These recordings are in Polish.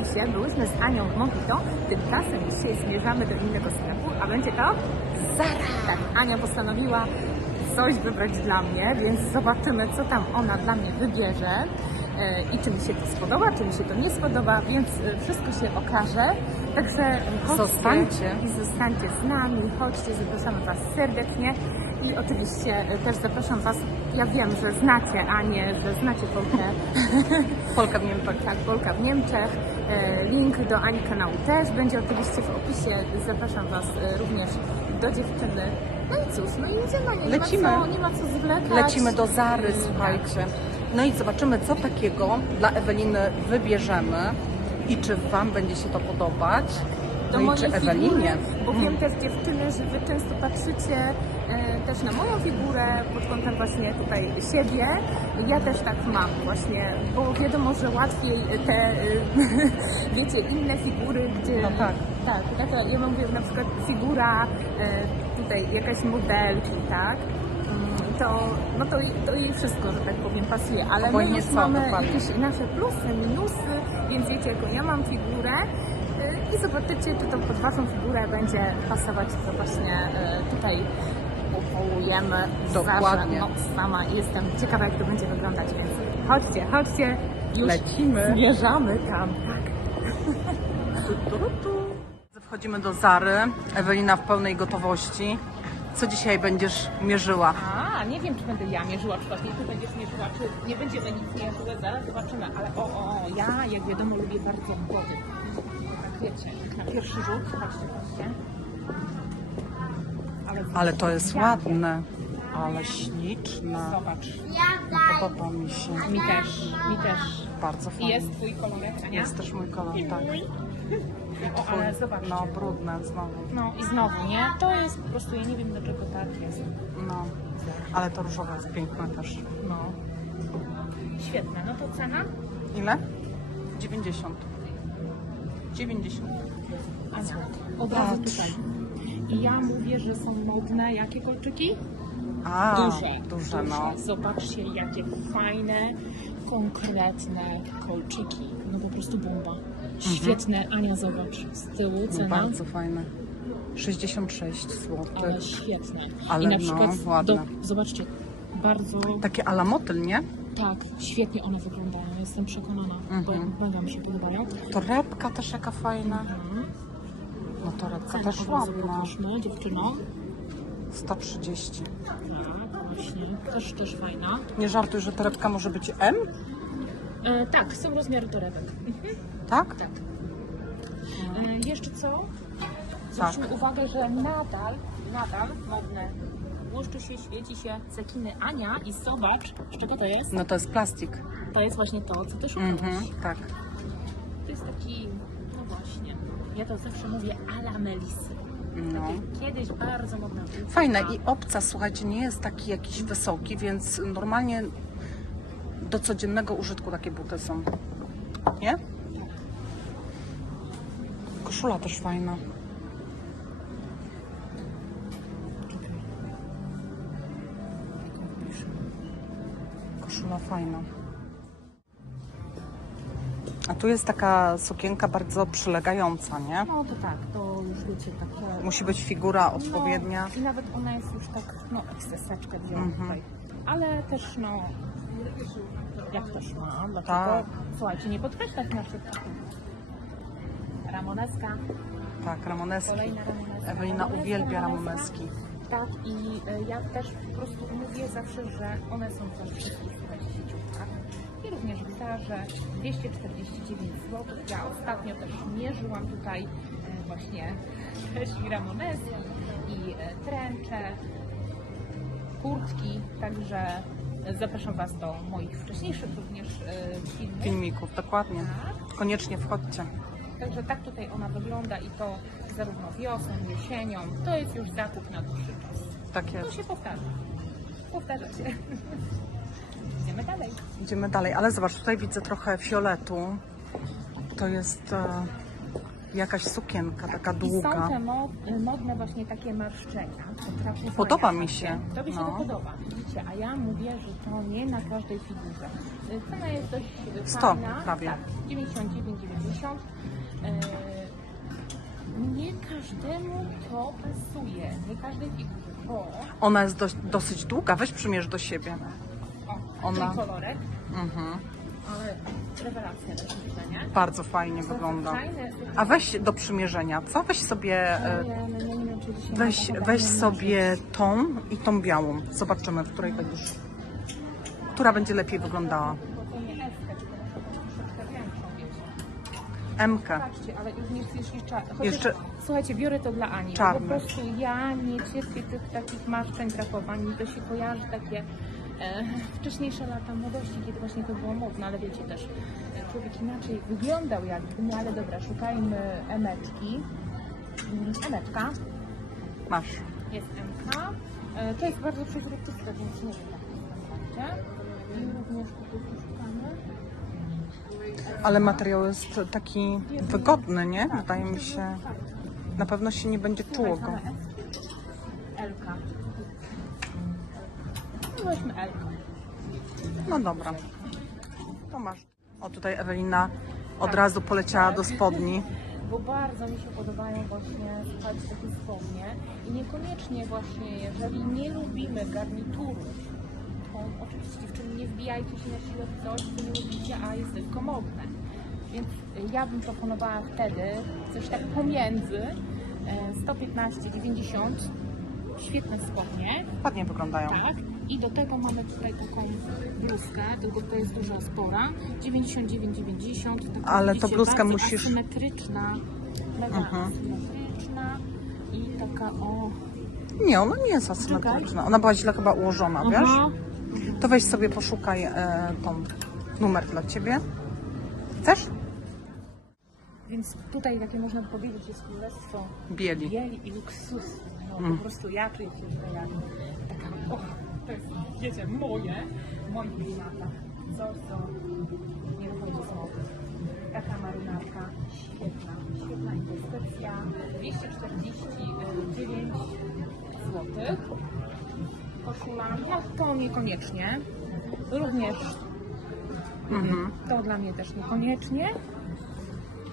opisie. Byłyśmy z Anią w Mojito, tymczasem dzisiaj zmierzamy do innego sklepu, a będzie to Zara. Tak, Ania postanowiła coś wybrać dla mnie, więc zobaczymy, co tam ona dla mnie wybierze e, i czy mi się to spodoba, czy mi się to nie spodoba, więc e, wszystko się okaże. Także chodźcie Zostańcie. i zostańcie z nami, chodźcie, zapraszamy Was serdecznie i oczywiście e, też zapraszam Was, ja wiem, że znacie Anię, że znacie Polkę, Polka w Niemczech. tak, Polka w Niemczech, link do Ani kanału też będzie oczywiście w opisie, zapraszam Was e, również do dziewczyny. No i cóż, no i jedziemy, nie, Lecimy. Ma co, nie ma co zwlekać. Lecimy do Zary, Mm, słuchajcie. No i zobaczymy, co takiego dla Eweliny wybierzemy i czy Wam będzie się to podobać. Do No mojej Ewelinie. figury, bo wiem też dziewczyny, że wy często patrzycie e, też na moją figurę pod kątem właśnie tutaj siebie. Ja też tak mam właśnie, bo wiadomo, że łatwiej te, e, wiecie, inne figury, gdzie... No tak. Tak, taka, ja mówię na przykład figura, e, tutaj jakaś modelki, tak? Mm, To, no to, to jej wszystko, że tak powiem, pasuje, ale my Obojętnie już mamy dokładnie. jakieś nasze plusy, minusy, więc wiecie, jaką ja mam figurę i zobaczycie, czy to pod Waszą figurę będzie pasować, co właśnie y, tutaj upołujemy. Dokładnie. No, sama jestem ciekawa, jak to będzie wyglądać, więc chodźcie, chodźcie, już Lecimy. zmierzamy tam, tak. Wchodzimy do Zary. Ewelina w pełnej gotowości. Co dzisiaj będziesz mierzyła? A, nie wiem, czy będę ja mierzyła, czy właśnie ty będziesz mierzyła, czy nie będziemy nic mierzyły, zaraz zobaczymy, ale o, o, o, ja, jak wiadomo, lubię bardzo wody. Wiecie, na pierwszy rzut, patrzcie, patrzcie. Ale, Ale to jest Ja- ładne. Ale śliczne. Zobacz, Podoba mi się. mi też, mi też. Bardzo fajnie. jest twój kolorek, a nie? Jest też mój kolor, tak. O, ale zobacz. No, brudne znowu. No i znowu, nie? To jest po prostu, ja nie wiem dlaczego tak jest. No. Ale to różowe jest piękne też. No. Świetne, no to cena? Ile? 90. 90. Ania, od razu Patrz. tutaj. I ja mówię, że są modne jakie kolczyki? A, duże, duże, no. Zobaczcie, jakie fajne, konkretne kolczyki. No po prostu bomba. Świetne. Ania, zobacz. Z tyłu Mhm. no cena. bardzo fajne. 66 zł. ale świetne. Ale I na no, przykład, ładne. do, zobaczcie, bardzo Takie ala motyl, nie? tak, świetnie one wyglądają. Jestem przekonana, bo Mhm. mega mi się podobają. Torebka też jaka fajna. Mhm. No torebka Cena też od razu ładna. pokażmy, dziewczyno. 130. Tak, właśnie. Też, też fajna. Nie żartuj, że torebka może być M? E, tak, są rozmiary torebek. Tak? Tak. E, jeszcze co? Zwróćmy uwagę, że nadal, nadal modne błyszczy się, świeci się cekiny Ania i zobacz, z czego to jest? No to jest plastik. To jest właśnie to, co ty szukasz. Mhm, tak. To jest taki, no właśnie, ja to zawsze mówię ala melisy. No. Takie kiedyś bardzo modne. Fajne i obca, słuchajcie, nie jest taki jakiś wysoki, więc normalnie do codziennego użytku takie buty są. Nie? Koszula też fajna. Koszula fajna. A tu jest taka sukienka bardzo przylegająca, nie? No to tak, to już wiecie, takie... Musi być figura odpowiednia. No, I nawet ona jest już tak, no, eksceseczkę wzięła Mhm. tutaj. Ale też, no, jak też ma, dlaczego? Tak. Słuchajcie, nie podkreślać naszych Ramoneska, Tak, ramoneski. kolejna Ramoneska. Ewelina uwielbia ramoneski. Tak, i e, ja też po prostu mówię zawsze, że one są też wszystkich. Zarze 249 zł. Ja ostatnio też mierzyłam tutaj e, właśnie też i i e, tręcze, kurtki, także zapraszam Was do moich wcześniejszych również e, filmów. Filmików, dokładnie. Tak. Koniecznie wchodźcie. Także tak tutaj ona wygląda i to zarówno wiosną, jesienią. To jest już zakup na dłuższy czas. Tak To jest. się powtarza. Powtarza się. Idziemy dalej. Idziemy dalej, ale zobacz, tutaj widzę trochę fioletu. To jest e, Jakaś sukienka taka I są długa. te mo- modne właśnie takie marszczenia. Podoba mi się. Tobie się No. to podoba, widzicie, a ja mówię, że to nie na każdej figurze. Y, Cena jest dość y, 100 fajna. prawie. Tak, 99,90. Y, Nie każdemu to pasuje, nie każdej figurze, bo Ona jest dość, dosyć długa, weź przymierz do siebie. Ona- ten kolorek, Mhm. ale rewelacja do myślenia. Bardzo fajnie wygląda. Fajne, A weź do przymierzenia, co? Weź sobie, e, nie weź, weź sobie tą i tą białą. Zobaczymy, w której będziesz. Która będzie lepiej wyglądała. Bo to nie Eskę, tylko muszę być troszeczkę większą, wiecie. MK. Patrzcie, ale już nie jest jeszcze... Chociaż, Jeszcze- Słuchajcie, biorę to dla Ani. Czarne. Po prostu ja nie cierpię tych takich marszczeń, trapowań. Mi to się kojarzy takie wcześniejsze lata młodości, kiedy właśnie to było modne, ale wiecie też, e, człowiek inaczej wyglądał jakby, no ale dobra, szukajmy emeczki. Mm, Emeczka, Masz. jest MK. E, to jest bardzo przezroczyste, więc nie wiem jak to. I również tutaj szukamy. Ale materiał jest taki wygodny, nie? Wydaje mi się. Na pewno się nie będzie czuło go. No Elkę. No dobra. To masz. O, tutaj Ewelina od razu poleciała do spodni. Bo bardzo mi się podobają właśnie słuchajcie, takie spodnie. I niekoniecznie właśnie, jeżeli nie lubimy garnituru, to oczywiście dziewczyny nie wbijajcie się na siłę w coś, co nie lubicie, a jest tylko modne. Więc ja bym proponowała wtedy coś tak pomiędzy e, 115-90 świetne spodnie, Ładnie wyglądają. Tak. I do tego mamy tutaj taką bluzkę, tylko to jest duża spora. 99,90. Taka, Ale to bluzka musisz- asymetryczna. Mega Mhm. asymetryczna. I taka o... Nie, ona nie jest asymetryczna. Ona była źle chyba ułożona, wiesz? Aha. To weź sobie poszukaj e, tą numer dla ciebie. Chcesz? Więc tutaj takie można by powiedzieć jest królestwo Bieli. bieli i luksusu. No, Mm. Po prostu ja czuję się tutaj jak taka, o, to jest, wiecie, moje, moje klimata. Co, co, nie wychodzi z mowy. Taka marynarka, świetna, świetna inwestycja, 249 zł. Koszula, no to niekoniecznie. Również Mhm. to dla mnie też niekoniecznie.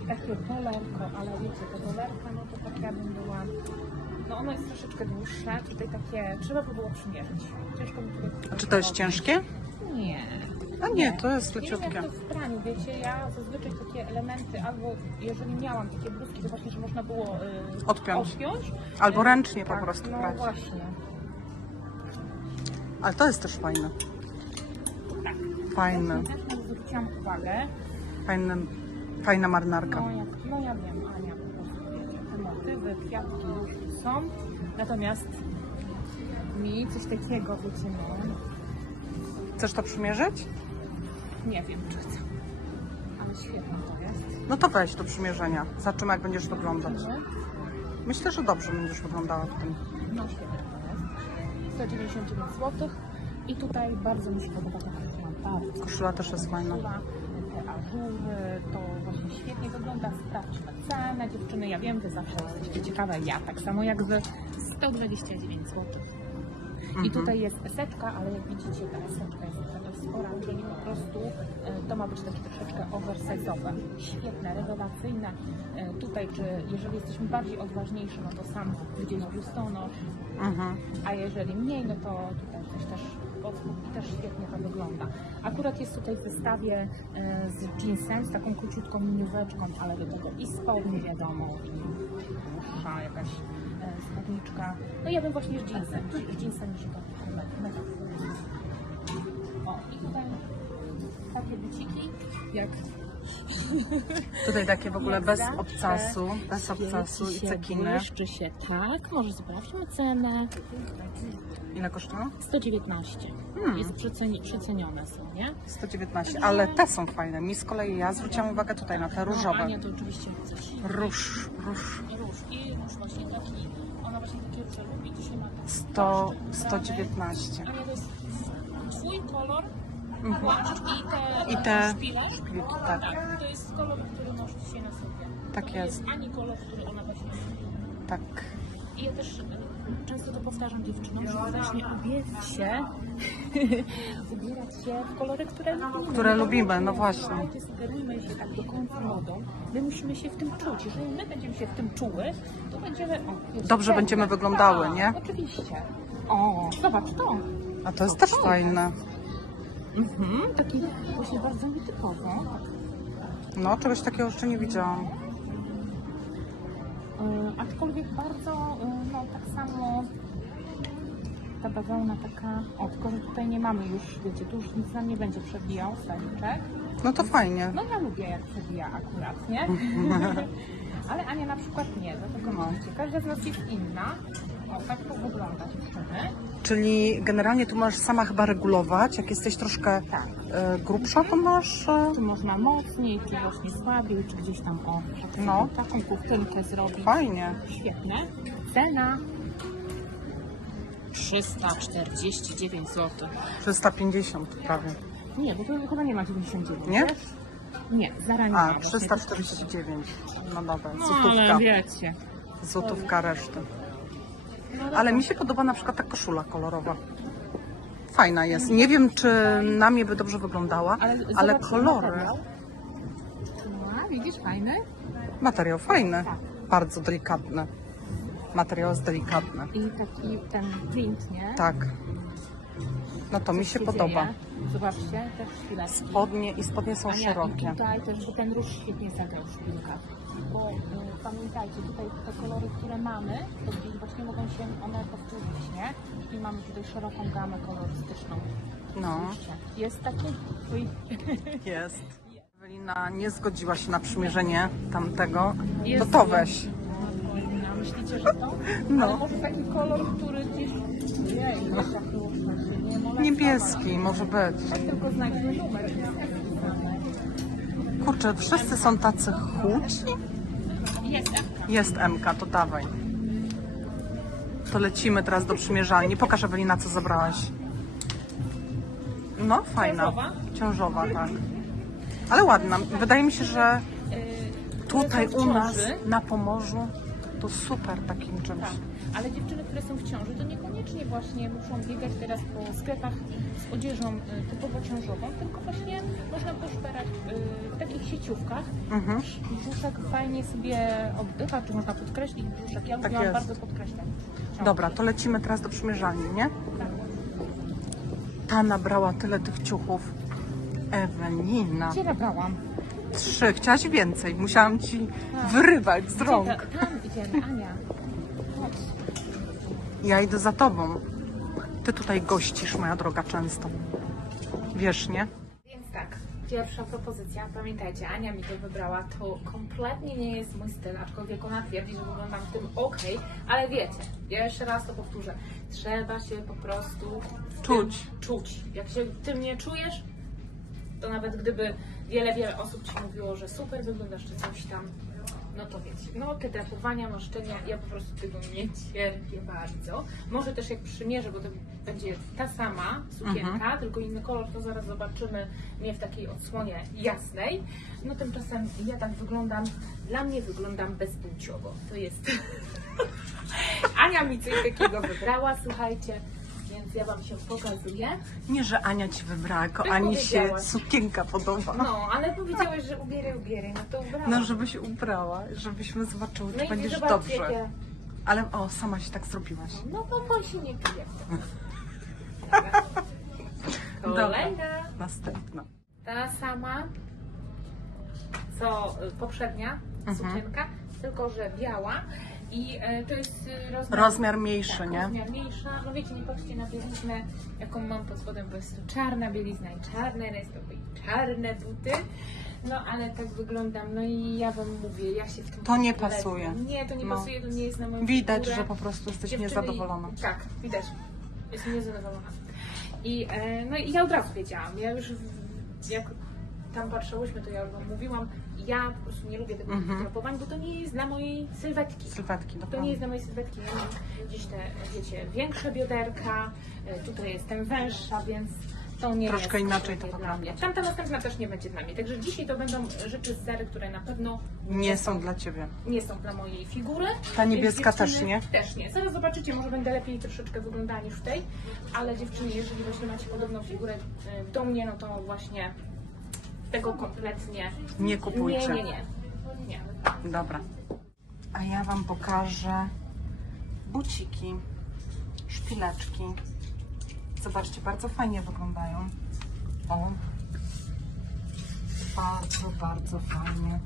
Takie dolarko, ale wiecie, to dolarka, no to tak ja bym była. No ono jest troszeczkę dłuższe, tutaj takie, trzeba by było przymierzyć. Ciężko mi tutaj. A czy to jest ciężkie? Nie. A nie, to jest Nie wiem leciutkie. jak to w praniu, wiecie, ja zazwyczaj takie elementy, albo jeżeli miałam takie bluzki, to właśnie, że można było y, Odpiąć. Albo Y, ręcznie po tak, prostu No brać. właśnie. Ale to jest też fajne. Fajne. Też zwróciłam uwagę, Fajne, fajna marynarka. No, jak, no ja wiem, Ania, po prostu wiecie, te motywy, kwiatki natomiast mi coś takiego, wiecie, no, Chcesz to przymierzyć? nie wiem, czy chcę. Ale świetne to jest. No to weź do przymierzenia. Zobaczymy, jak będziesz wyglądać. Myślę, że dobrze będziesz wyglądała w tym. No świetne to jest. 199 zł. I tutaj bardzo mi się podoba ta koszula. Bardzo. Koszula też jest fajna. Koszula, ażury, to właśnie świetnie wygląda. Sprawdźmy cenę. Dziewczyny, ja wiem, wy zawsze jesteście ciekawe, ja tak samo jak wy. 129 zł. I Mhm. tutaj jest eseczka, ale jak widzicie, ta eseczka jest spora, czyli po prostu e, to ma być takie troszeczkę oversize'owe. Świetne, rewelacyjne. E, Tutaj, czy jeżeli jesteśmy bardziej odważniejsi, no to sam gdzieś biustonosz, Mhm. a jeżeli mniej, no to tutaj coś też podspód i też świetnie to wygląda. Akurat jest tutaj w wystawie e, z jeansem, z taką króciutką minióweczką, ale do tego i spodnie wiadomo, i dłuższa jakaś spódniczka. No ja bym właśnie z jeansem, z jeansem mi się to mega, takie buciki, jak Tutaj takie w ogóle bez obcasu, bez obcasu i cekiny. błyszczy się, tak, może sprawdźmy cenę. Ile kosztują? 119. Hmm. Jest przeceni- przecenione są, nie? 119, ale te są fajne. Mi z kolei ja zwróciłam uwagę tutaj na te No, różowe. Ania to oczywiście chcesz. Róż, róż. Róż i róż właśnie taki, ona właśnie takie róże lubi, dzisiaj ma taki 100, płaszczyk 119. brany. Ania to jest twój kolor. Płaszcz i te, I te szpile. szpilki, tak. tak. To jest kolor, który masz dzisiaj na sobie. Tak to jest. jest ani kolor, który ona właśnie Tak. I ja też e, często to powtarzam dziewczynom, że właśnie ubierać się, ubierać się w kolory, które lubimy. Które lubimy, no właśnie. Słuchajcie, sugerujmy się tak do końca modą. My musimy się w tym czuć. Jeżeli my będziemy się w tym czuły, to będziemy... O, wiecie, Dobrze będziemy wyglądały, tak, nie? oczywiście. O, zobacz to. A to jest też fajne. Mhm, taki właśnie bardzo nietypowo. No, czegoś takiego jeszcze nie widziałam. E, aczkolwiek bardzo, e, no tak samo ta bawełna taka, o tylko, że tutaj nie mamy już, wiecie, tu już nic nam nie będzie przebijał staniczek. No to fajnie. No ja lubię jak przebija akurat, nie? Ale Ania na przykład nie, dlatego No. widzicie, każda z nas jest inna. O, tak to wygląda dziewczyny. Czyli generalnie tu możesz sama chyba regulować. Jak jesteś troszkę Tak. e, grubsza, to masz. E, Czy można mocniej, czy właśnie słabiej, czy gdzieś tam o, tak No. taką kuchynkę zrobić. fajnie. Świetne. Cena 349 zł. 350 prawie. Nie, bo to chyba nie ma 99. Nie? wiesz? Nie, zaraz nie A, ma. właśnie. 349. No dobra, No złotówka. ale wiecie. Złotówka reszty. Ale mi się podoba na przykład ta koszula kolorowa. Fajna jest. Nie wiem, czy na mnie by dobrze wyglądała, ale, zobacz, kolory. Materiał. No, widzisz, fajny? Materiał fajny. Tak. Bardzo delikatny. Materiał jest delikatny. I taki ten print, nie? Tak. No to mi się podoba. Zobaczcie, też szpileczki. Spodnie i spodnie są Ania, I szerokie. tutaj też, bo ten róż świetnie zagrał w szpilkach. Bo y, pamiętajcie, tutaj te kolory, które mamy, to właśnie mogą się one powtórzyć, nie? I mamy tutaj szeroką gamę kolorystyczną. No. Jest taki twój... Jest. Ewelina nie zgodziła się na przymierzenie tamtego. Jest- To to weź. No, myślicie, że to? No. Ale może taki kolor, który gdzieś... Jej, nasza chrupna się nie molektowa. Niebieski może być. Jak tylko znajdziemy numer. Kurczę, wszyscy są tacy chudzi. Jest MK, to dawaj. To lecimy teraz do przymierzalni. Pokaż Ewelina, co zabrałaś. No, fajna. Ciążowa? Ciążowa, tak. Ale ładna. Wydaje mi się, że Yy, tutaj u nas na Pomorzu to super takim czymś. Tak, ale dziewczyny, które są w ciąży, to niekoniecznie właśnie muszą biegać teraz po sklepach z odzieżą y, typowo ciążową, tylko właśnie można poszperać y, w takich sieciówkach. Mhm. Brzuszek fajnie sobie oddycha, czy można podkreślić brzuszek. Ja Tak lubiłam bardzo podkreślać. Dobra, to lecimy teraz do przymierzalni, nie? Ta nabrała tyle tych ciuchów. Ewelina. Gdzie nabrałam? Trzy. Chciałaś więcej. Musiałam ci wyrywać z rąk. Tam idziemy, Ania. Ja idę za tobą. Ty tutaj gościsz, moja droga, często. Wiesz, nie? Więc tak, pierwsza propozycja, pamiętajcie, Ania mi to wybrała, to kompletnie nie jest mój styl, aczkolwiek ona twierdzi, że wyglądam w tym ok, ale wiecie, ja jeszcze raz to powtórzę, trzeba się po prostu Czuć. Tym czuć. Jak się w tym nie czujesz, to nawet gdyby wiele, wiele osób Ci mówiło, że super wyglądasz, czy coś tam, no to wiecie, no te drapowania, maszczenia, ja po prostu tego nie cierpię bardzo. Może też jak przymierzę, bo to będzie ta sama sukienka, tylko inny kolor, to zaraz zobaczymy mnie w takiej odsłonie jasnej. No tymczasem ja tak wyglądam, dla mnie wyglądam bezpłciowo. To jest... Ania mi coś takiego wybrała, słuchajcie, więc ja Wam się pokazuję. Nie, że Ania ci wybrała, tylko Ty Ani się powiedziałaś. sukienka podoba. No, ale powiedziałeś, że ubieraj, ubieraj, no to ubrałam. No, żebyś ubrała, żebyśmy zobaczyły, czy No i będziesz zobaczcie, dobrze. jakie- Ale o, sama się tak zrobiłaś. No to boj się nie pije. Dobra. Kolejna. Następna. Ta sama, co y, poprzednia Mhm. sukienka, tylko że biała. I e, to jest y, rozmiar, Rozmiar mniejszy, tak, nie? Rozmiar mniejsza. No wiecie, nie patrzcie na bieliznę, jaką mam pod spodem, bo jest to czarna bielizna i czarne rajstopy i czarne buty. No ale tak wyglądam, no i ja wam mówię, ja się w tym To nie pasuje. Nie, to nie No. pasuje, to nie jest na moją Widać, że po prostu jesteś Dziewczyny- niezadowolona. Tak, widać. Jestem niezadowolona. I, e, no i ja od razu wiedziałam. Ja już w- jak tam patrzyłyśmy, to ja już wam mówiłam, ja po prostu nie lubię tego Mhm. bo to nie jest dla mojej sylwetki. Sylwetki, To nie jest dla mojej sylwetki. Ja mam gdzieś te, wiecie, większe bioderka, e, tutaj jestem węższa, więc To nie Troszkę jest inaczej to dla wygląda. mnie. Tamta następna też nie będzie dla mnie. Także dzisiaj to będą rzeczy z Zary, które na pewno Nie są dla ciebie. nie są dla mojej figury. Ta niebieska też nie? Też nie. Zaraz zobaczycie, może będę lepiej troszeczkę wyglądała niż w tej, ale dziewczyny, jeżeli właśnie macie podobną figurę y, do mnie, no to właśnie tego kompletnie Nie kupujcie. nie, nie, nie. nie. Dobra. A ja Wam pokażę buciki, szpileczki. Zobaczcie, bardzo fajnie wyglądają. O, bardzo, bardzo fajnie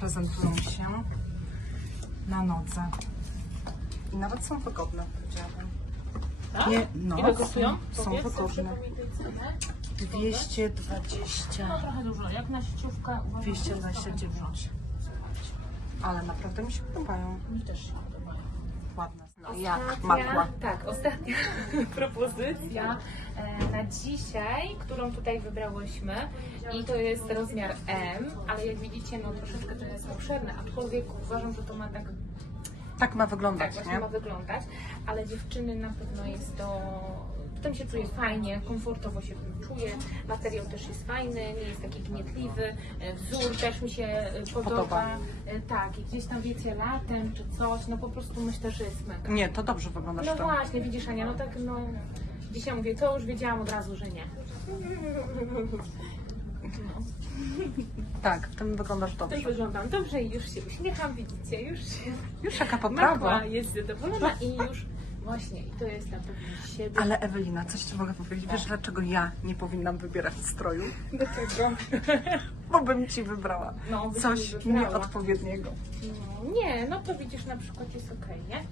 prezentują się na nodze. I nawet są wygodne, powiedziałabym. Tak? Nie, no, Ile kosztują? są Powiedz, wygodne. przypomnij tej ceny. 220, No trochę dużo, jak na sieciówkę uważam, że jest trochę 229. Ale naprawdę mi się podobają. Mi też się podobają. Ładne. No, jak makła. Tak, ostatnia propozycja e, na dzisiaj, którą tutaj wybrałyśmy i to jest rozmiar M, ale jak widzicie, no troszeczkę to jest obszerne, aczkolwiek uważam, że to ma tak, Tak ma tak wyglądać, właśnie nie? ma wyglądać, ale dziewczyny na pewno jest to, w tym się czuje fajnie, komfortowo się tym czuje, materiał też jest fajny, nie jest taki gnietliwy, e, wzór też mi się e, podoba, Podoba. E, tak, i gdzieś tam wiecie, latem czy coś, no po prostu myślę, że jest mega. Nie, to dobrze wygląda No właśnie, widzisz Ania, no tak no... Dzisiaj mówię, to już wiedziałam od razu, że nie. Tak, w tym wyglądasz dobrze. wyglądam dobrze i już się uśmiecham, widzicie, już się... Już jaka poprawa. Makła jest zadowolona i już... Właśnie, i to jest na pewno siebie. Ale Ewelina, coś Ci mogę powiedzieć. Wiesz, dlaczego ja nie powinnam wybierać stroju? Dlaczego? Bo bym Ci wybrała No, byś coś wybrała. nieodpowiedniego. No, nie, no to widzisz, na przykład jest okej, nie?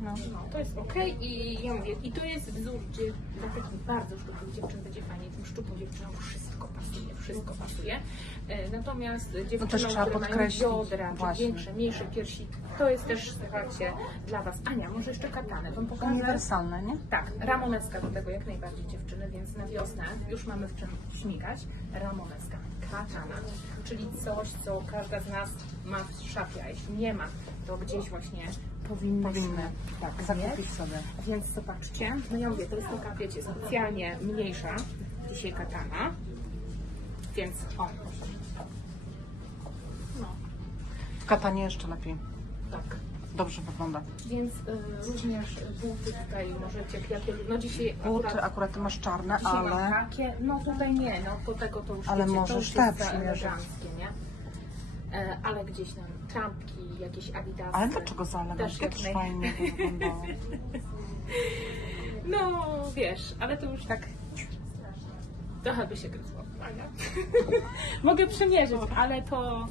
No. No, to jest okej i ja mówię, i to jest wzór, gdzie dla takich bardzo szczupłych dziewczyn będzie fajnie, tym szczupłym dziewczynom wszystko pasuje, wszystko pasuje. E, Natomiast dziewczynom, też trzeba które mają podkreślić, biodra, czy właśnie. większe, mniejsze piersi, to jest też, słuchajcie, dla Was. Ania, może jeszcze katanę Wam pokażę? Uniwersalne, nie? Tak, ramoneska do tego jak najbardziej dziewczyny, więc na wiosnę już mamy w czym śmigać. Ramoneska, katana, czyli coś, co każda z nas ma w szafie, a jeśli nie ma, to gdzieś właśnie powinny, Powinny tak, zakupić sobie. Więc zobaczcie, no ja mówię, to jest taka, wiecie, specjalnie mniejsza dzisiaj katana, więc o, no, W katanie jeszcze lepiej. tak. Dobrze wygląda. Więc y, również buty tutaj możecie, jakie, no dzisiaj Buty akurat akurat Ty masz czarne, Dzisiaj mam ale takie, no tutaj nie, no po tego to już Ale wiecie, to możesz już te jest za przymierzyć. eleganckie, nie? E, ale gdzieś tam trampki, jakieś adidasy. Ale dlaczego za Też elegancko? jak Też naj- fajnie wyglądało. No wiesz, ale to już tak trochę by się gryzło, Ania. Mogę przymierzyć, ale to,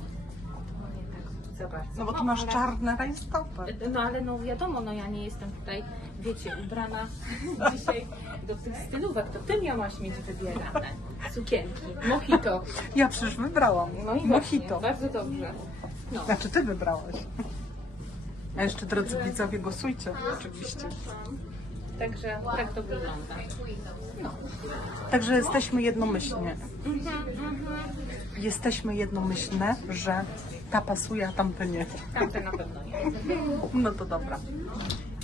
za bardzo. No bo Ty masz czarne rajstopy. No ale no wiadomo, no ja nie jestem tutaj, wiecie, ubrana dzisiaj do tych stylówek, to ty miałaś mieć wybierane sukienki, mojito. Ja przecież wybrałam. No i Mojito. właśnie, bardzo dobrze. No. Znaczy Ty wybrałaś. A jeszcze drodzy widzowie, głosujcie oczywiście. Także tak to wygląda. No. Także jesteśmy jednomyślnie. Jesteśmy jednomyślne, że ta pasuje, a tamte nie. Tamte na pewno nie. No to dobra.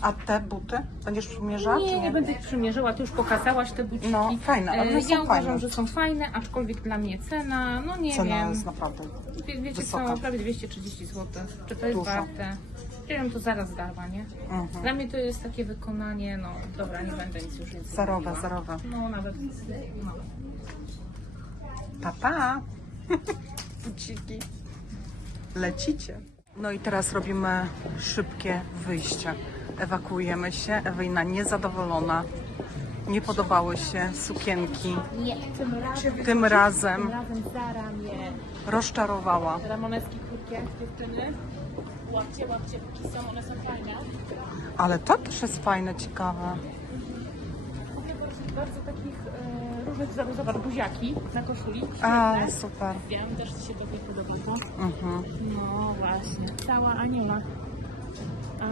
A te buty będziesz przymierzała, czy Nie, nie? będę ich przymierzyła, ty już pokazałaś te buciki. No, fajne, ale E, one są Ja uważam, fajne. że są fajne, aczkolwiek dla mnie cena, no nie Cena wiem. jest naprawdę Wie, wiecie wysoka. co, prawie 230 zł. Czy to jest Dużo. warte? Ja bym to zaraz dała, nie? Mhm. Dla mnie to jest takie wykonanie, no dobra, nie będę nic już więcej Zerowe, mówiła. zerowe. No nawet, no. Pa, pa. Buciki. Lecicie. No i teraz robimy szybkie wyjście. Ewakuujemy się. Ewelina niezadowolona. Nie podobały się sukienki. Nie, tym razem, Tym razem tym razem Zara mnie rozczarowała. Ramoneski krótkie dziewczyny. Łapcie, łapcie, póki są, one są fajne. Ale to też jest fajne, ciekawe. Bardzo takich e, różnych wzorów, zobacz, buziaki na koszuli. A, super. Wiem, też Ci się to podoba, to? Mhm. No właśnie, cała anioła. A,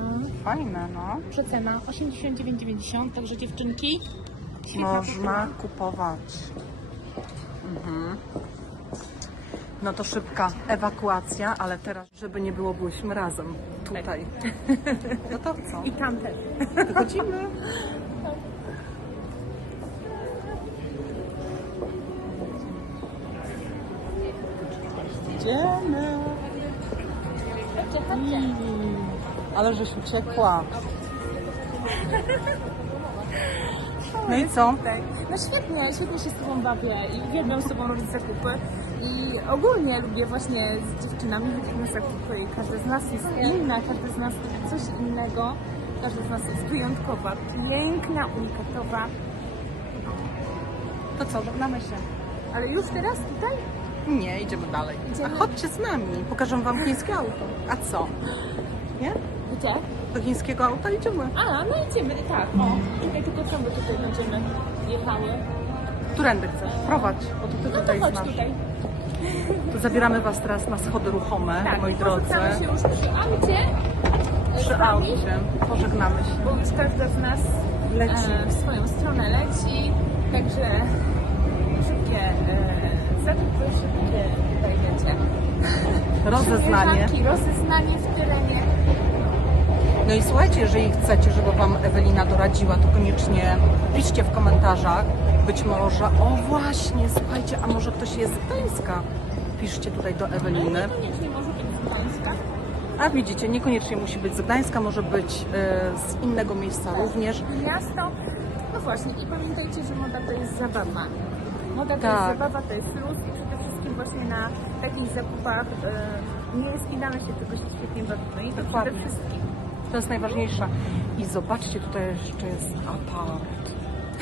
Fajne, no. przecena 89,90, także dziewczynki. świetna Można kupować. Mhm. No to szybka ewakuacja, ale teraz, żeby nie było, byliśmy razem tutaj. No to co? I tam też. Wychodzimy. Ale żeś uciekła. No i co? No świetnie, świetnie się z Tobą bawię i uwielbiam z Tobą robić zakupy. I ogólnie lubię właśnie z dziewczynami chodzić na zakupy i każda z nas jest inna, każda z nas lubi coś innego. Każda z nas jest wyjątkowa, piękna, unikatowa. To co, żegnamy się. Ale już teraz tutaj? Nie, idziemy dalej. Idziemy. A chodźcie z nami, pokażę wam chińskie auto. A co? Nie? Gdzie? Do chińskiego auta idziemy. A, no idziemy, tak. O, czekaj, tylko co my tutaj będziemy jechały? Którędy chcesz? Prowadź, bo to ty No to tutaj chodź znasz. tutaj. To zabieramy was teraz na schody ruchome, Tak, moi drodzy. pożegnamy się już przy aucie. Przy aucie. Pożegnamy się. Bo już każda z nas Leci. e, w swoją stronę leci. Także szybkie e, zakupy, szybkie tutaj wiecie. Rozeznanie. Rozeznanie w terenie. No i słuchajcie, jeżeli chcecie, żeby Wam Ewelina doradziła, to koniecznie piszcie w komentarzach. Być może, o właśnie, słuchajcie, a może ktoś jest z Gdańska? Piszcie tutaj do Eweliny. Niekoniecznie może być z Gdańska. A widzicie, niekoniecznie musi być z Gdańska, może być e, z innego miejsca również. Miasto. No właśnie i pamiętajcie, że moda to jest zabawa. Moda to Tak. jest zabawa, to jest luz i przede wszystkim właśnie na takich zakupach e, nie spinamy się, tylko się świetnie bawimy. I to Dokładnie. przede wszystkim. To jest najważniejsze. I zobaczcie, tutaj jeszcze jest apart.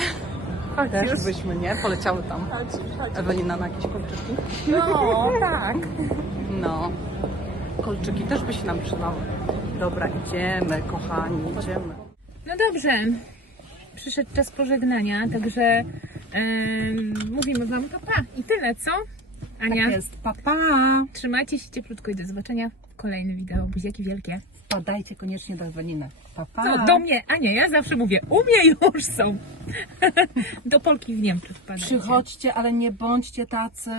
Chodź Też już. byśmy, nie? Poleciały tam. Chodź, chodź. Ewelina na jakieś kolczyki? No, tak. No. Kolczyki też by się nam przydały. Dobra, idziemy, kochani, idziemy. No dobrze. Przyszedł czas pożegnania, także mówimy Wam papa. I tyle, co? Ania, Tak jest, pa, pa. trzymajcie się cieplutko i do zobaczenia w kolejnym wideo. Buziaki wielkie. Wpadajcie koniecznie do Eweliny. Pa, pa. Co, do mnie? Ania, ja zawsze mówię, u mnie już są. do Polki w Niemczech wpadajcie. Przychodźcie, ale nie bądźcie tacy,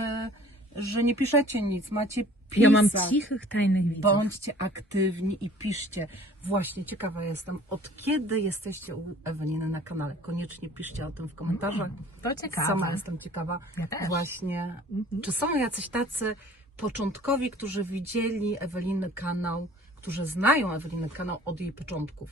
że nie piszecie nic. Macie pisać. Ja mam cichych, tajnych widzów. Bądźcie aktywni i piszcie. Właśnie, ciekawa jestem, od kiedy jesteście u Eweliny na kanale? Koniecznie piszcie o tym w komentarzach. To ciekawe. Sama jestem ciekawa. Ja też. Właśnie, Mhm. czy są jacyś tacy początkowi, którzy widzieli Eweliny kanał, którzy znają Eweliny kanał od jej początków?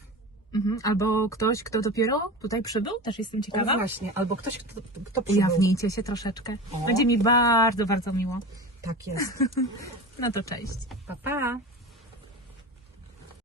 Mhm. Albo ktoś, kto dopiero tutaj przybył, też jestem O ciekawa. właśnie, albo ktoś, kto, kto przybył. Ujawnijcie się troszeczkę. O. Będzie mi bardzo, bardzo miło. Tak jest. No to cześć. Pa, pa.